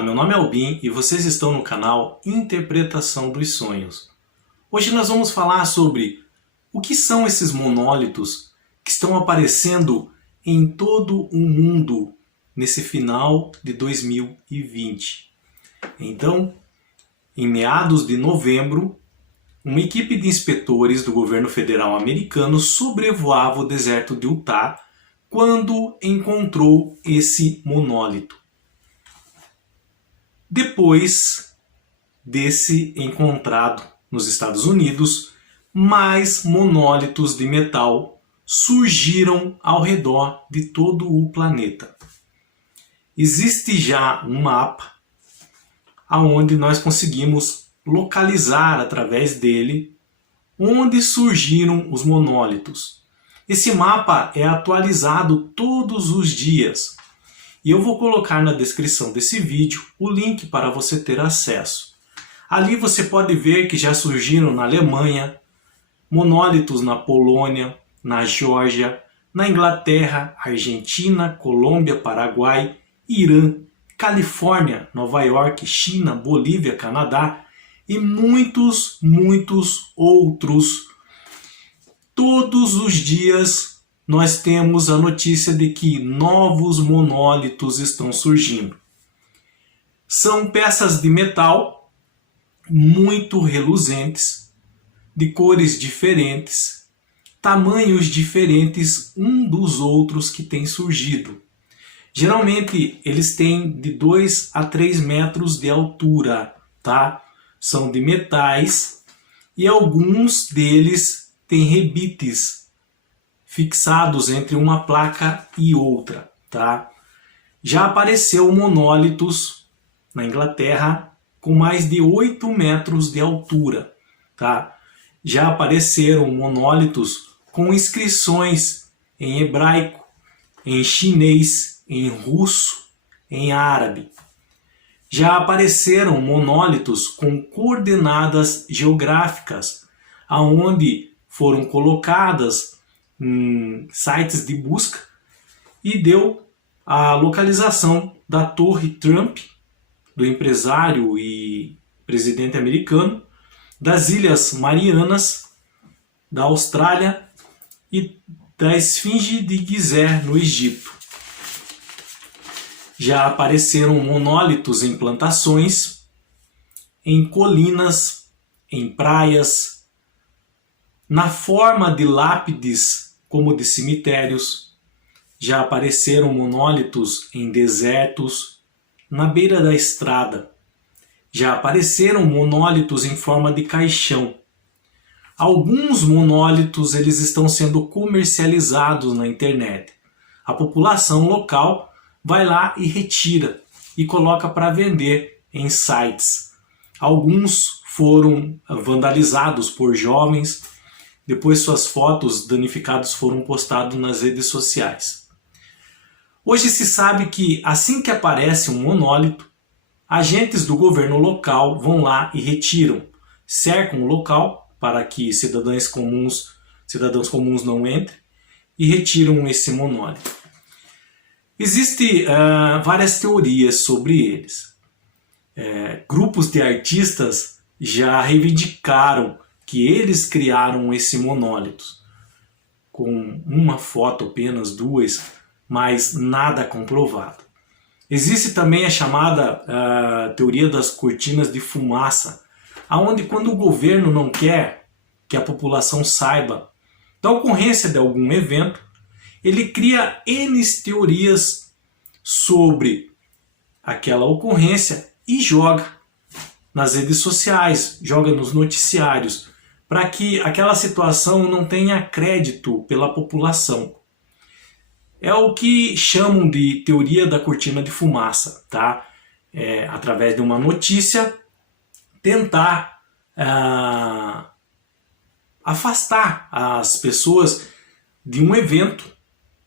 Olá, meu nome é Albin e vocês estão no canal Interpretação dos Sonhos. Hoje nós vamos falar sobre o que são esses monólitos que estão aparecendo em todo o mundo nesse final de 2020. Então, em meados de novembro, uma equipe de inspetores do governo federal americano sobrevoava o deserto de Utah quando encontrou esse monólito. Depois desse encontrado nos Estados Unidos, mais monólitos de metal surgiram ao redor de todo o planeta. Existe já um mapa onde nós conseguimos localizar através dele onde surgiram os monólitos. Esse mapa é atualizado todos os dias. E eu vou colocar na descrição desse vídeo o link para você ter acesso. Ali você pode ver que já surgiram na Alemanha, monólitos na Polônia, na Geórgia, na Inglaterra, Argentina, Colômbia, Paraguai, Irã, Califórnia, Nova York, China, Bolívia, Canadá e muitos outros. Todos os dias nós temos a notícia de que novos monólitos estão surgindo. São peças de metal muito reluzentes, de cores diferentes, tamanhos diferentes um dos outros que têm surgido. Geralmente eles têm de 2 a 3 metros de altura, tá? São de metais e alguns deles têm rebites fixados entre uma placa e outra, tá? Já apareceu monólitos na Inglaterra com mais de 8 metros de altura, tá? Já apareceram monólitos com inscrições em hebraico, em chinês, em russo, em árabe. Já apareceram monólitos com coordenadas geográficas, aonde foram colocadas em sites de busca e deu a localização da Torre Trump, do empresário e presidente americano, das Ilhas Marianas, da Austrália e da Esfinge de Gizé, no Egito. Já apareceram monólitos em plantações, em colinas, em praias, na forma de lápides como de cemitérios. Já apareceram monólitos em desertos, na beira da estrada. Já apareceram monólitos em forma de caixão. Alguns monólitos eles estão sendo comercializados na internet. A população local vai lá e retira e coloca para vender em sites. Alguns foram vandalizados por jovens. Depois suas fotos danificadas foram postadas nas redes sociais. Hoje se sabe que assim que aparece um monólito, agentes do governo local vão lá e retiram, cercam o local para que cidadãos comuns não entrem e retiram esse monólito. Existem várias teorias sobre eles. Grupos de artistas já reivindicaram que eles criaram esse monólito, com uma foto apenas, 2, mas nada comprovado. Existe também a chamada teoria das cortinas de fumaça, onde quando o governo não quer que a população saiba da ocorrência de algum evento, ele cria N teorias sobre aquela ocorrência e joga nas redes sociais, joga nos noticiários, para que aquela situação não tenha crédito pela população. É o que chamam de teoria da cortina de fumaça, tá? Através de uma notícia, tentar afastar as pessoas de um evento,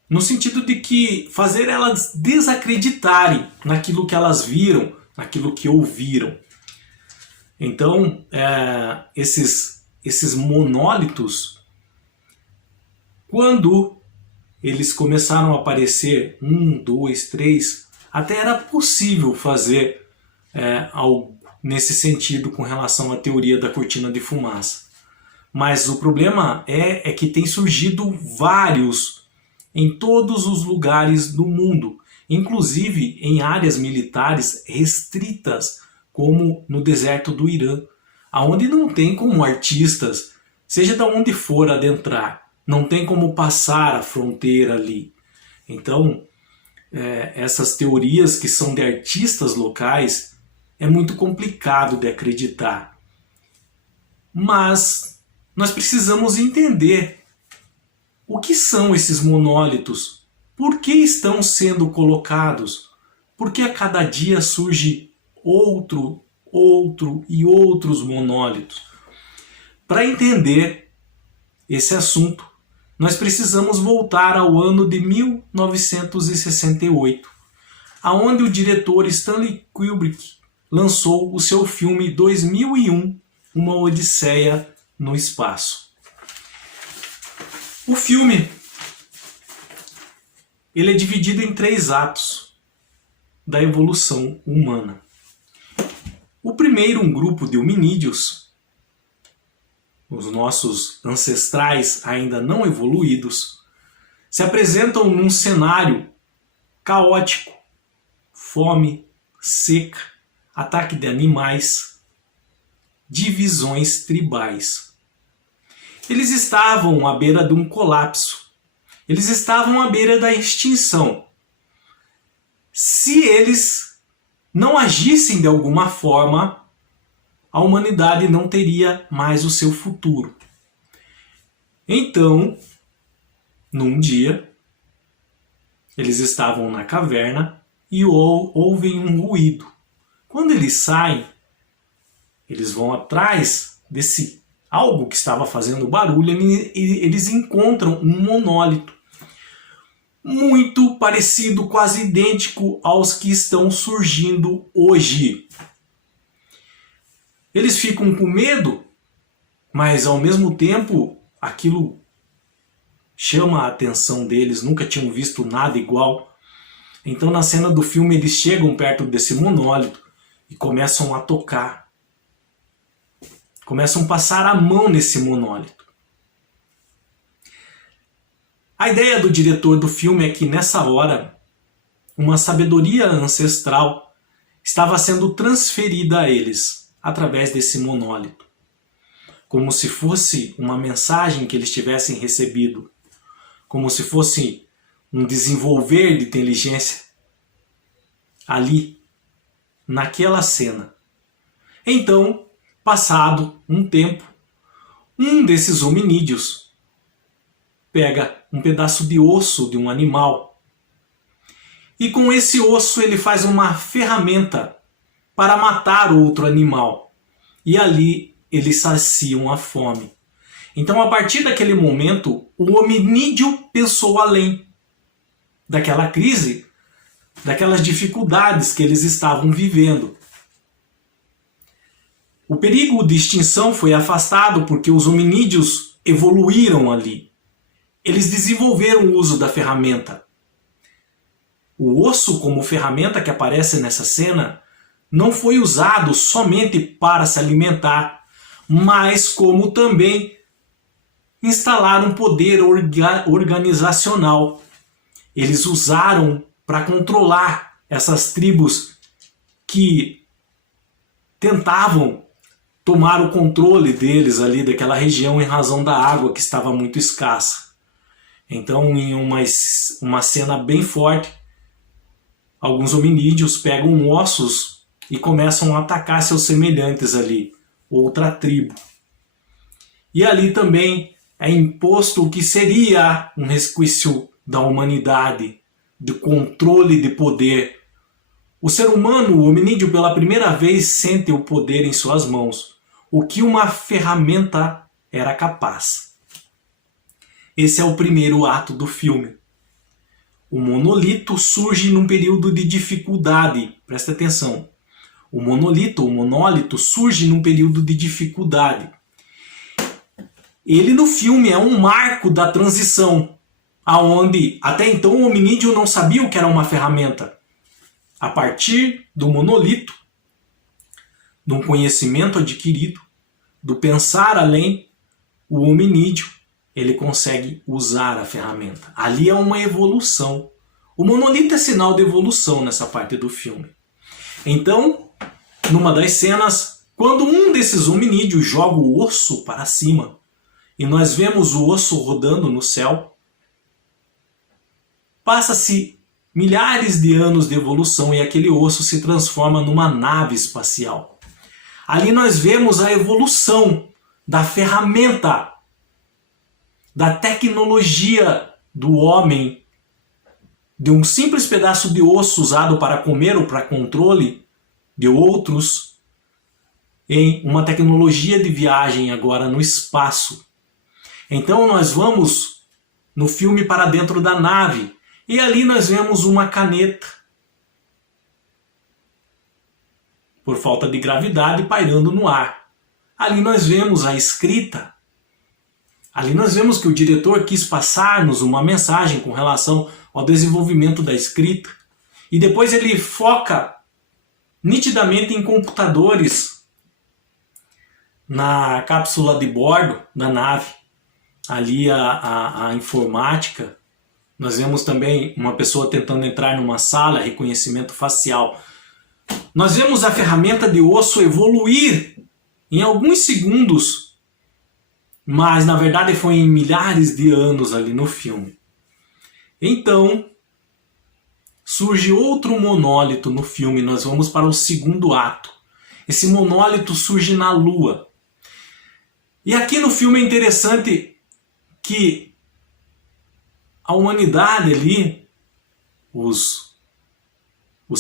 no sentido de que fazer elas desacreditarem naquilo que elas viram, naquilo que ouviram. Então, esses monólitos, quando eles começaram a aparecer 1, 2, 3, até era possível fazer algo nesse sentido com relação à teoria da cortina de fumaça. Mas o problema é que tem surgido vários em todos os lugares do mundo, inclusive em áreas militares restritas, como no deserto do Irã, onde não tem como artistas, seja de onde for, adentrar, não tem como passar a fronteira ali. Então, essas teorias que são de artistas locais é muito complicado de acreditar. Mas nós precisamos entender o que são esses monólitos, por que estão sendo colocados, por que a cada dia surge outro e outros monólitos. Para entender esse assunto, nós precisamos voltar ao ano de 1968, aonde o diretor Stanley Kubrick lançou o seu filme 2001, Uma Odisseia no Espaço. O filme ele é dividido em 3 atos da evolução humana. O primeiro, um grupo de hominídeos, os nossos ancestrais ainda não evoluídos, se apresentam num cenário caótico, fome, seca, ataque de animais, divisões tribais. Eles estavam à beira de um colapso. Eles estavam à beira da extinção. Se eles não agissem de alguma forma, a humanidade não teria mais o seu futuro. Então, num dia, eles estavam na caverna e ouvem um ruído. Quando eles saem, eles vão atrás desse algo que estava fazendo barulho e eles encontram um monólito muito parecido, quase idêntico aos que estão surgindo hoje. Eles ficam com medo, mas ao mesmo tempo aquilo chama a atenção deles, nunca tinham visto nada igual. Então na cena do filme eles chegam perto desse monólito e começam a tocar. Começam a passar a mão nesse monólito. A ideia do diretor do filme é que nessa hora uma sabedoria ancestral estava sendo transferida a eles através desse monólito, como se fosse uma mensagem que eles tivessem recebido, como se fosse um desenvolver de inteligência ali, naquela cena. Então, passado um tempo, um desses hominídeos pega um pedaço de osso de um animal e com esse osso ele faz uma ferramenta para matar outro animal. E ali eles saciam a fome. Então, a partir daquele momento, o hominídeo pensou além daquela crise, daquelas dificuldades que eles estavam vivendo. O perigo de extinção foi afastado porque os hominídeos evoluíram ali. Eles desenvolveram o uso da ferramenta. O osso como ferramenta que aparece nessa cena não foi usado somente para se alimentar, mas como também instalar um poder organizacional. Eles usaram para controlar essas tribos que tentavam tomar o controle deles ali daquela região em razão da água que estava muito escassa. Então, em uma cena bem forte, alguns hominídeos pegam ossos e começam a atacar seus semelhantes ali, outra tribo. E ali também é imposto o que seria um resquício da humanidade, de controle de poder. O ser humano, o hominídeo, pela primeira vez sente o poder em suas mãos, o que uma ferramenta era capaz. Esse é o primeiro ato do filme. O monolito surge num período de dificuldade, presta atenção. O monólito surge num período de dificuldade. Ele no filme é um marco da transição, aonde até então o hominídeo não sabia o que era uma ferramenta. A partir do monolito, de um conhecimento adquirido, do pensar além, o hominídeo, ele consegue usar a ferramenta. Ali é uma evolução. O monolito é sinal de evolução nessa parte do filme. Então, numa das cenas, quando um desses hominídeos joga o osso para cima, e nós vemos o osso rodando no céu, passa-se milhares de anos de evolução e aquele osso se transforma numa nave espacial. Ali nós vemos a evolução da ferramenta, da tecnologia do homem, de um simples pedaço de osso usado para comer ou para controle de outros, em uma tecnologia de viagem agora no espaço. Então nós vamos no filme para dentro da nave e ali nós vemos uma caneta, por falta de gravidade, pairando no ar. Ali nós vemos a escrita. Ali nós vemos que o diretor quis passar-nos uma mensagem com relação ao desenvolvimento da escrita. E depois ele foca nitidamente em computadores na cápsula de bordo da nave. Ali a informática. Nós vemos também uma pessoa tentando entrar numa sala, reconhecimento facial. Nós vemos a ferramenta de osso evoluir em alguns segundos, mas na verdade foi em milhares de anos ali no filme. Então, surge outro monólito no filme, nós vamos para o segundo ato. Esse monólito surge na Lua. E aqui no filme é interessante que a humanidade ali, os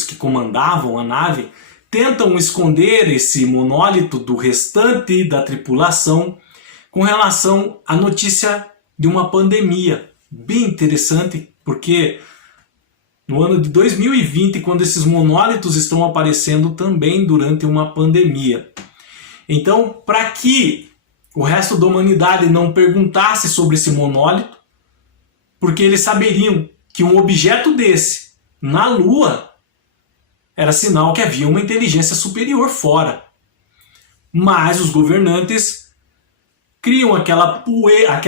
que comandavam a nave, tentam esconder esse monólito do restante da tripulação com relação à notícia de uma pandemia. Bem interessante, porque no ano de 2020, quando esses monólitos estão aparecendo também durante uma pandemia. Então, para que o resto da humanidade não perguntasse sobre esse monólito, porque eles saberiam que um objeto desse na Lua era sinal que havia uma inteligência superior fora. Mas os governantes criam aquela poeira,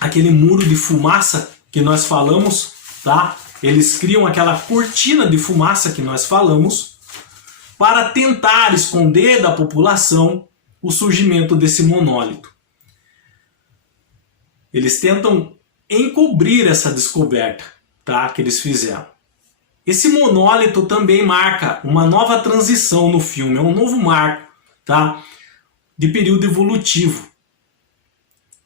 aquele muro de fumaça que nós falamos, tá? Eles criam aquela cortina de fumaça que nós falamos para tentar esconder da população o surgimento desse monólito. Eles tentam encobrir essa descoberta, tá? Que eles fizeram. Esse monólito também marca uma nova transição no filme, é um novo marco, tá? De período evolutivo.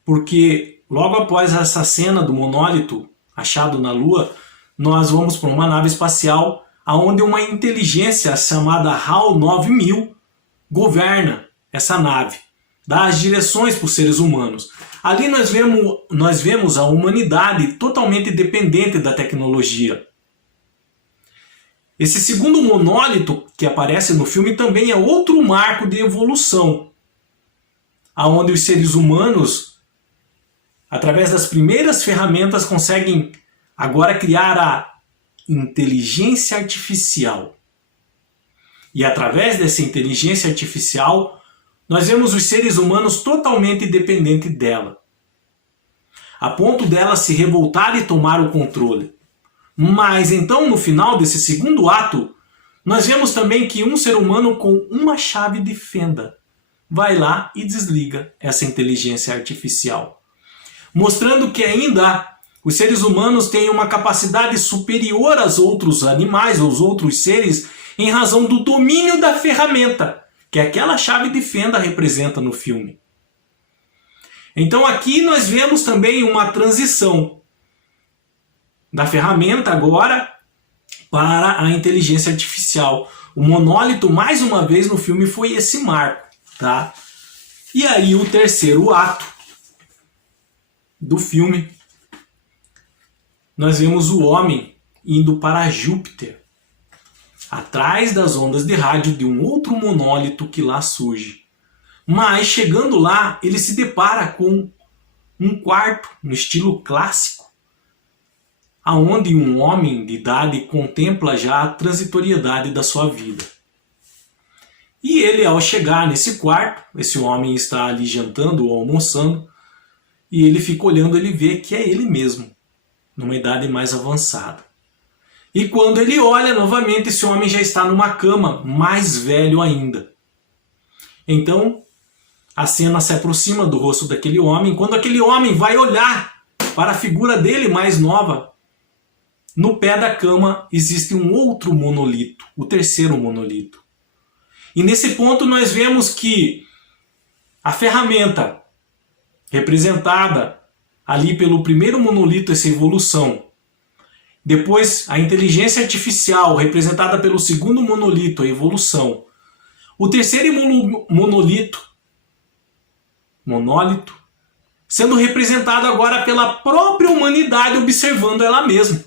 Porque logo após essa cena do monólito achado na Lua, nós vamos para uma nave espacial onde uma inteligência chamada HAL 9000 governa essa nave, dá as direções para os seres humanos. Ali nós vemos a humanidade totalmente dependente da tecnologia. Esse segundo monólito que aparece no filme também é outro marco de evolução, onde os seres humanos, através das primeiras ferramentas, conseguem agora criar a inteligência artificial. E através dessa inteligência artificial, nós vemos os seres humanos totalmente dependentes dela, a ponto dela se revoltar e tomar o controle. Mas então, no final desse segundo ato, nós vemos também que um ser humano com uma chave de fenda vai lá e desliga essa inteligência artificial, mostrando que ainda os seres humanos têm uma capacidade superior aos outros animais, aos outros seres, em razão do domínio da ferramenta, que aquela chave de fenda representa no filme. Então aqui nós vemos também uma transição da ferramenta agora para a inteligência artificial. O monólito, mais uma vez no filme, foi esse marco, tá? E aí o terceiro ato do filme, nós vemos o homem indo para Júpiter, atrás das ondas de rádio de um outro monólito que lá surge. Mas chegando lá, ele se depara com um quarto no estilo clássico, aonde um homem de idade contempla já a transitoriedade da sua vida. E ele, ao chegar nesse quarto, esse homem está ali jantando ou almoçando, e ele fica olhando, ele vê que é ele mesmo, numa idade mais avançada. E quando ele olha novamente, esse homem já está numa cama, mais velho ainda. Então, a cena se aproxima do rosto daquele homem. Quando aquele homem vai olhar para a figura dele mais nova, no pé da cama existe um outro monolito, o terceiro monolito. E nesse ponto nós vemos que a ferramenta representada ali pelo primeiro monolito, essa evolução, depois a inteligência artificial representada pelo segundo monolito, a evolução, o terceiro monolito, sendo representado agora pela própria humanidade observando ela mesma.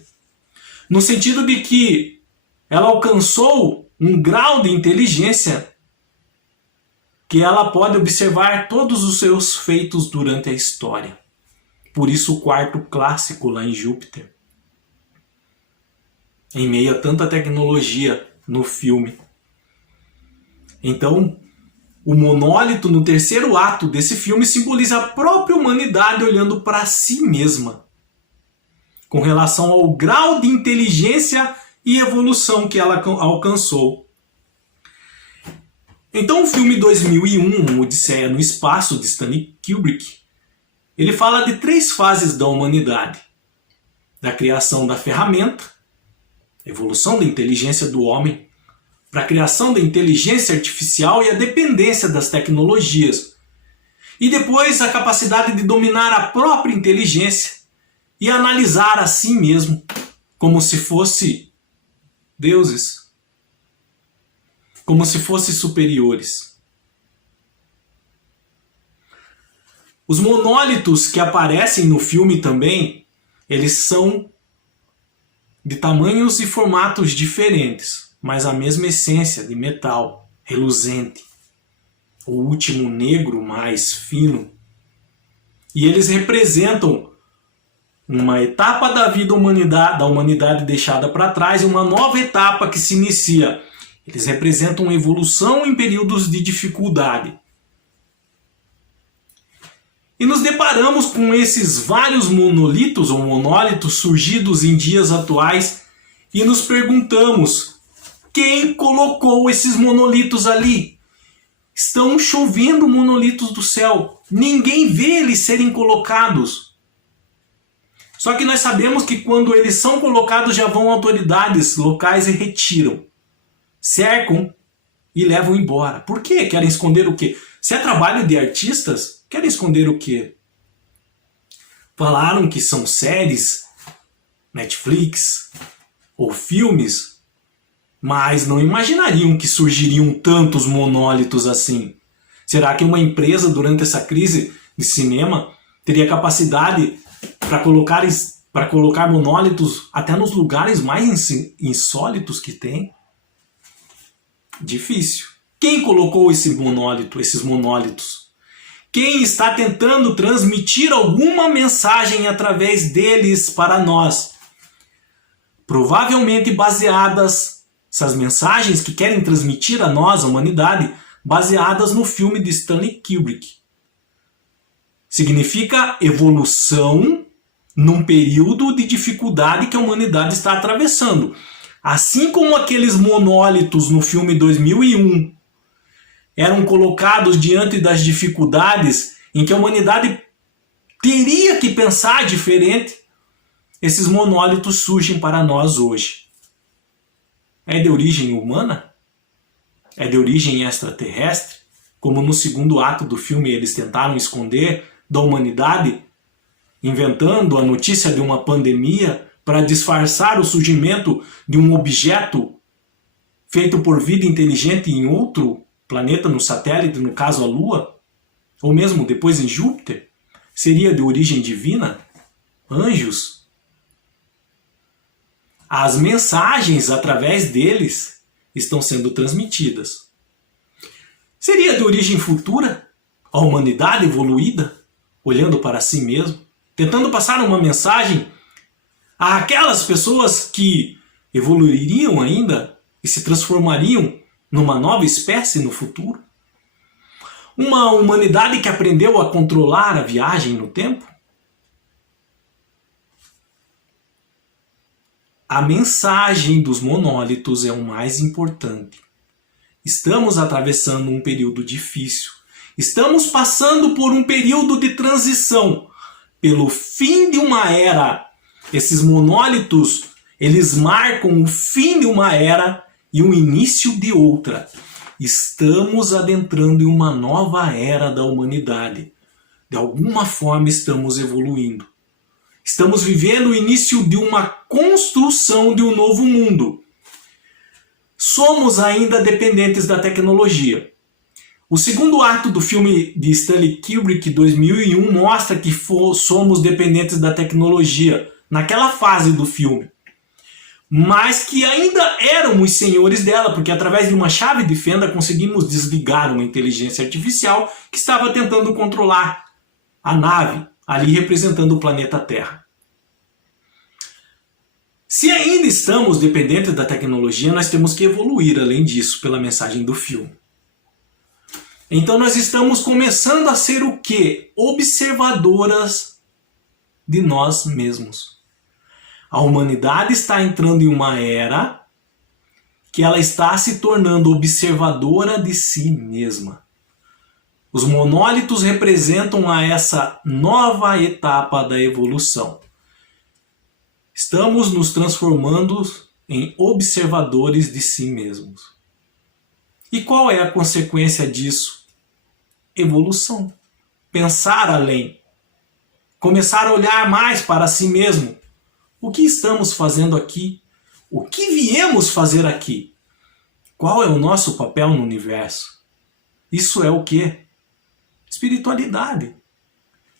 No sentido de que ela alcançou um grau de inteligência que ela pode observar todos os seus feitos durante a história. Por isso o quarto clássico lá em Júpiter. Em meio a tanta tecnologia no filme. Então, o monólito no terceiro ato desse filme simboliza a própria humanidade olhando para si mesma, com relação ao grau de inteligência e evolução que ela alcançou. Então o filme 2001, Odisseia no Espaço, de Stanley Kubrick, ele fala de 3 fases da humanidade. Da criação da ferramenta, evolução da inteligência do homem, para a criação da inteligência artificial e a dependência das tecnologias. E depois a capacidade de dominar a própria inteligência e analisar a si mesmo como se fosse deuses, como se fossem superiores. Os monólitos que aparecem no filme também, eles são de tamanhos e formatos diferentes, mas a mesma essência de metal, reluzente. O último negro mais fino. E eles representam uma etapa da vida da humanidade deixada para trás e uma nova etapa que se inicia. Eles representam evolução em períodos de dificuldade. E nos deparamos com esses vários monolitos ou monólitos surgidos em dias atuais e nos perguntamos: quem colocou esses monolitos ali? Estão chovendo monolitos do céu. Ninguém vê eles serem colocados. Só que nós sabemos que quando eles são colocados já vão autoridades locais e retiram. Cercam e levam embora. Por quê? Querem esconder o quê? Se é trabalho de artistas, querem esconder o quê? Falaram que são séries, Netflix ou filmes, mas não imaginariam que surgiriam tantos monólitos assim. Será que uma empresa durante essa crise de cinema teria capacidade para colocar monólitos até nos lugares mais insólitos que tem? Difícil. Quem colocou esses monólitos? Quem está tentando transmitir alguma mensagem através deles para nós? Provavelmente baseadas, essas mensagens que querem transmitir a nós, a humanidade, baseadas no filme de Stanley Kubrick. Significa evolução num período de dificuldade que a humanidade está atravessando. Assim como aqueles monólitos no filme 2001 eram colocados diante das dificuldades em que a humanidade teria que pensar diferente, esses monólitos surgem para nós hoje. É de origem humana? É de origem extraterrestre? Como no segundo ato do filme eles tentaram esconder da humanidade, inventando a notícia de uma pandemia para disfarçar o surgimento de um objeto feito por vida inteligente em outro planeta, no satélite, no caso a Lua, ou mesmo depois em Júpiter, seria de origem divina? Anjos? As mensagens através deles estão sendo transmitidas. Seria de origem futura? A humanidade evoluída, olhando para si mesmo, tentando passar uma mensagem àquelas pessoas que evoluiriam ainda e se transformariam numa nova espécie no futuro? Uma humanidade que aprendeu a controlar a viagem no tempo? A mensagem dos monólitos é o mais importante. Estamos atravessando um período difícil. Estamos passando por um período de transição, pelo fim de uma era. Esses monólitos, eles marcam o fim de uma era e o início de outra. Estamos adentrando em uma nova era da humanidade. De alguma forma estamos evoluindo. Estamos vivendo o início de uma construção de um novo mundo. Somos ainda dependentes da tecnologia. O segundo ato do filme de Stanley Kubrick, 2001, mostra que somos dependentes da tecnologia, naquela fase do filme. Mas que ainda éramos senhores dela, porque através de uma chave de fenda conseguimos desligar uma inteligência artificial que estava tentando controlar a nave, ali representando o planeta Terra. Se ainda estamos dependentes da tecnologia, nós temos que evoluir além disso, pela mensagem do filme. Então nós estamos começando a ser o quê? Observadoras de nós mesmos. A humanidade está entrando em uma era que ela está se tornando observadora de si mesma. Os monólitos representam essa nova etapa da evolução. Estamos nos transformando em observadores de si mesmos. E qual é a consequência disso? Evolução. Pensar além. Começar a olhar mais para si mesmo. O que estamos fazendo aqui? O que viemos fazer aqui? Qual é o nosso papel no universo? Isso é o quê? Espiritualidade.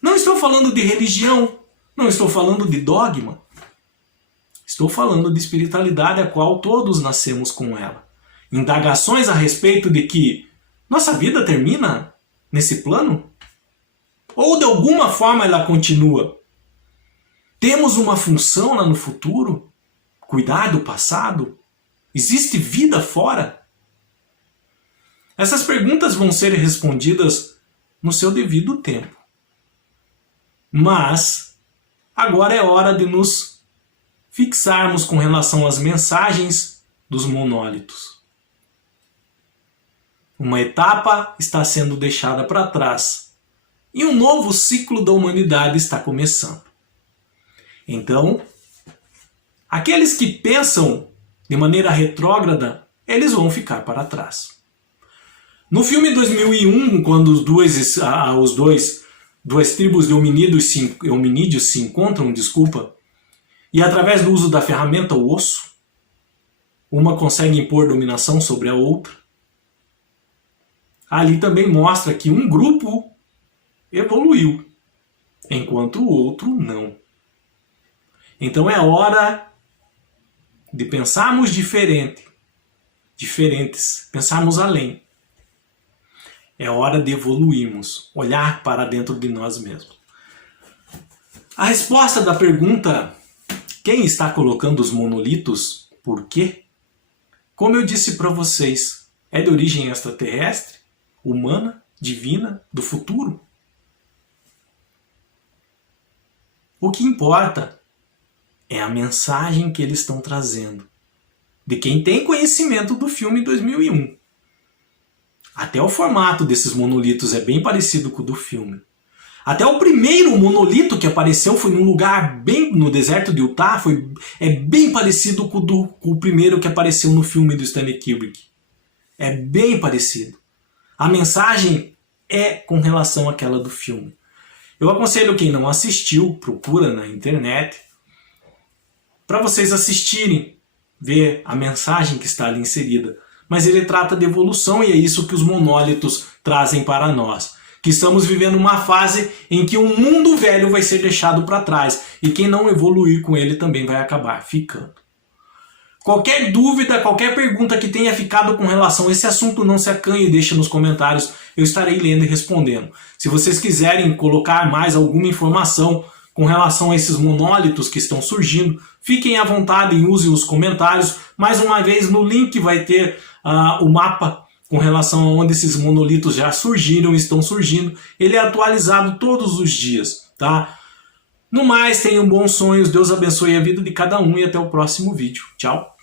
Não estou falando de religião. Não estou falando de dogma. Estou falando de espiritualidade, a qual todos nascemos com ela. Indagações a respeito de que nossa vida termina nesse plano? Ou de alguma forma ela continua? Temos uma função lá no futuro? Cuidar do passado? Existe vida fora? Essas perguntas vão ser respondidas no seu devido tempo. Mas agora é hora de nos fixarmos com relação às mensagens dos monólitos. Uma etapa está sendo deixada para trás e um novo ciclo da humanidade está começando. Então, aqueles que pensam de maneira retrógrada, eles vão ficar para trás. No filme 2001, quando duas tribos de hominídeos se encontram, e através do uso da ferramenta o osso, uma consegue impor dominação sobre a outra. Ali também mostra que um grupo evoluiu, enquanto o outro não. Então é hora de pensarmos diferentes, pensarmos além. É hora de evoluirmos, olhar para dentro de nós mesmos. A resposta da pergunta: quem está colocando os monolitos? Por quê? Como eu disse para vocês, é de origem extraterrestre, humana, divina, do futuro? O que importa é a mensagem que eles estão trazendo, de quem tem conhecimento do filme 2001. Até o formato desses monolitos é bem parecido com o do filme. Até o primeiro monolito que apareceu foi num lugar bem no deserto de Utah, é bem parecido com o primeiro que apareceu no filme do Stanley Kubrick. É bem parecido. A mensagem é com relação àquela do filme. Eu aconselho quem não assistiu, procura na internet, para vocês assistirem, ver a mensagem que está ali inserida. Mas ele trata de evolução e é isso que os monólitos trazem para nós. Que estamos vivendo uma fase em que o mundo velho vai ser deixado para trás e quem não evoluir com ele também vai acabar ficando. Qualquer dúvida, qualquer pergunta que tenha ficado com relação a esse assunto, não se acanhe e deixe nos comentários, eu estarei lendo e respondendo. Se vocês quiserem colocar mais alguma informação com relação a esses monólitos que estão surgindo, fiquem à vontade e usem os comentários. Mais uma vez, no link vai ter o mapa com relação a onde esses monolitos já surgiram, estão surgindo. Ele é atualizado todos os dias, tá? No mais, tenham bons sonhos, Deus abençoe a vida de cada um e até o próximo vídeo. Tchau!